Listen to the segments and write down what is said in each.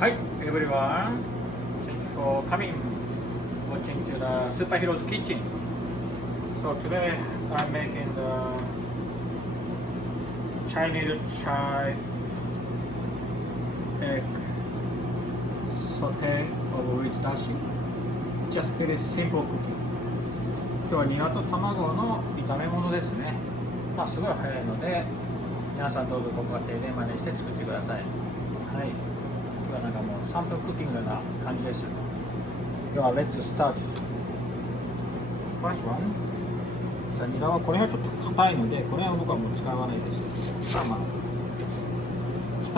Hi everyone, thank you for coming, watching to the Superhiros kitchen. So today I'm making the Chinese chive egg saute with dashi. Just very simple cooking. 今日はニラと卵の炒め物ですね。すごい早いので皆さんどうぞご家庭で真似して作ってください。はい。今日はなんかもう3分クッキングな感じです。では、Let's start. First one. さあ、ニラはこれがちょっと硬いので、これは僕はもう使わないです。硬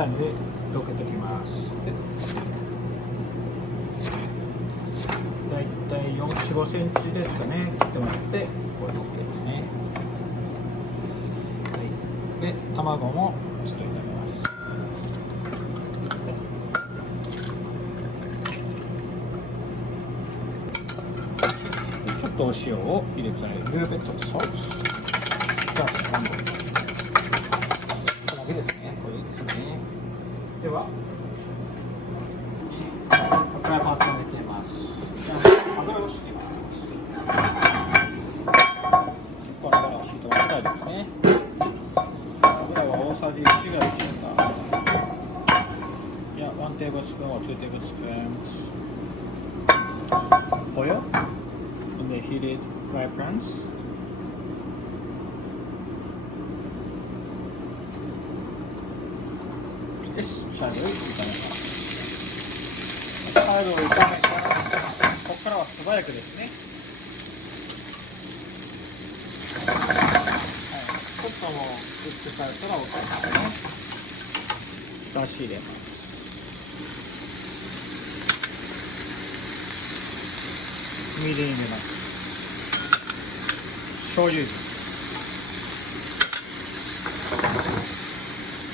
いので、どけておきます。だいたい4、5センチですかね。切ってもらって、これで OK ですね。はい。で、卵もちょっと炒めます。お塩を入れてあげる。little bit of salt。じゃあ、これだけですね。これいいですね。では、フライパン温めています。油を敷きます。この油を敷いてもらって大丈夫ですね。油は大さじ1が1か。いや、1 tablespoon or 2 tablespoons oil in the heated fry pans. Yes, チャイブを炒めます。チャイブを炒めたら、ここからは素早くですね。はい、ちょっともう薄くされたら OK ですね。だし入れます。みりん入れます。醤油。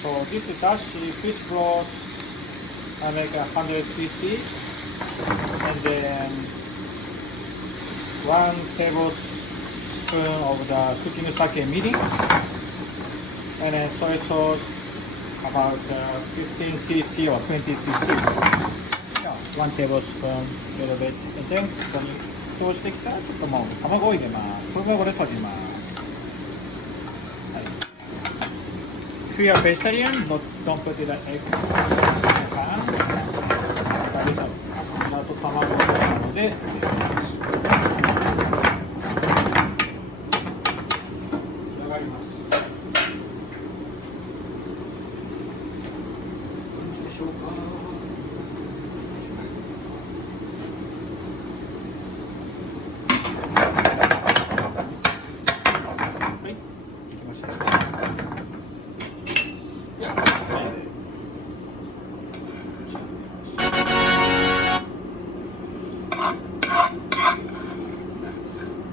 So this is dashi fish broth. I make 100 cc, and then 1 tablespoon of the cooking sake mirin, and then soy sauce about 15 cc or 20 cc. 1 tablespoon, little bit, and then ここに沸騰してきたらちょっともう卵を入れます。これがこれ閉じます。はい。If you are vegetarian, don't put the egg in the pan. あと卵なので入れます。仕上がります。どうでしょうか。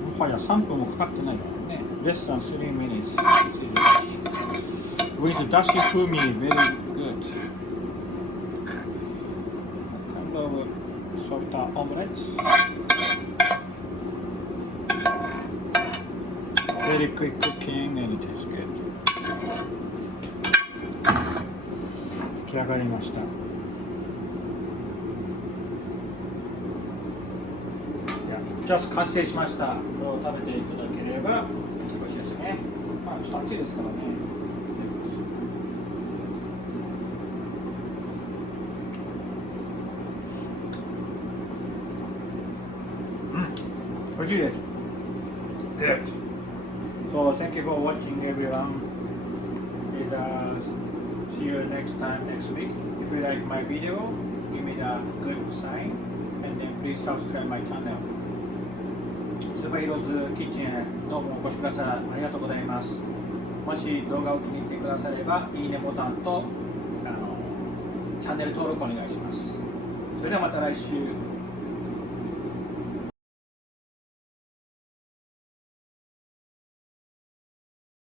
もはや3分もかかってないからね。Less than 3 minutes. With dashi fumi, very good. Kind of sort of omelette. Very quick cooking and it is good. 出来上がりました。just 完成しました。これを食べていただければ美味しいですね。ちょっと暑いですからね。美味しいです。Good. So thank you for watching everyone. See you next time next week. If you like my video, give me the good sign and then please subscribe my channel. スーパーヒーローズキッチンへどうもお越しくださりありがとうございます。もし動画を気に入ってくださればいいねボタンとチャンネル登録お願いします。それではまた来週。